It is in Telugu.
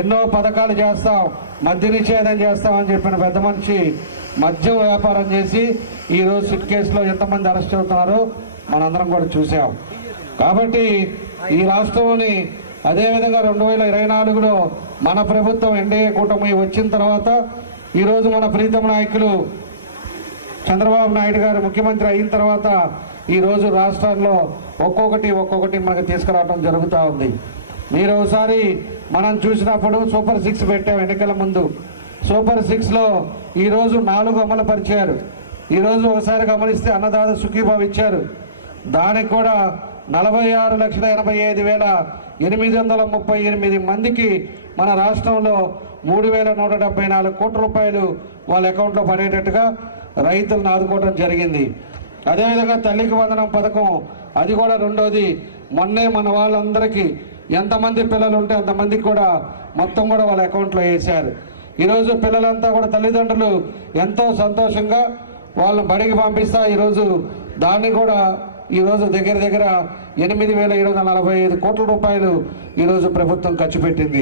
ఎన్నో పథకాలు చేస్తాం, మద్య నిషేధం చేస్తామని చెప్పిన పెద్ద మనిషి మద్యం వ్యాపారం చేసి ఈరోజు సిట్ కేసులో ఎంతమంది అరెస్ట్ అవుతున్నారో మనందరం కూడా చూసాం. కాబట్టి ఈ రాష్ట్రంలోని అదేవిధంగా 2024లో మన ప్రభుత్వం ఎన్డీఏ కూటమి వచ్చిన తర్వాత ఈరోజు మన ప్రీతమ నాయకులు చంద్రబాబు నాయుడు గారు ముఖ్యమంత్రి అయిన తర్వాత ఈరోజు రాష్ట్రాల్లో ఒక్కొక్కటి మనకు తీసుకురావడం జరుగుతూ ఉంది. మీరు ఒకసారి మనం చూసినప్పుడు సూపర్ 6 పెట్టాం ఎన్నికల ముందు. సూపర్ 6లో ఈరోజు 4 అమలు పరిచారు. ఈరోజు ఒకసారి గమనిస్తే అన్నదాత సుఖీభావ ఇచ్చారు. దానికి కూడా 46,85,838 మందికి మన రాష్ట్రంలో 3,174 కోట్ల రూపాయలు వాళ్ళ అకౌంట్లో పడేటట్టుగా రైతులను ఆదుకోవడం జరిగింది. అదేవిధంగా తల్లికి వందనం పథకం, అది కూడా రెండోది. మొన్నే మన వాళ్ళందరికీ ఎంతమంది పిల్లలు ఉంటే అంతమందికి కూడా మొత్తం కూడా వాళ్ళ అకౌంట్లో వేశారు. ఈరోజు పిల్లలంతా కూడా తల్లిదండ్రులు ఎంతో సంతోషంగా వాళ్ళని బడికి పంపిస్తా ఈరోజు దాన్ని కూడా ఈరోజు దగ్గర 8,745 కోట్ల రూపాయలు ఈరోజు ప్రభుత్వం ఖర్చు పెట్టింది.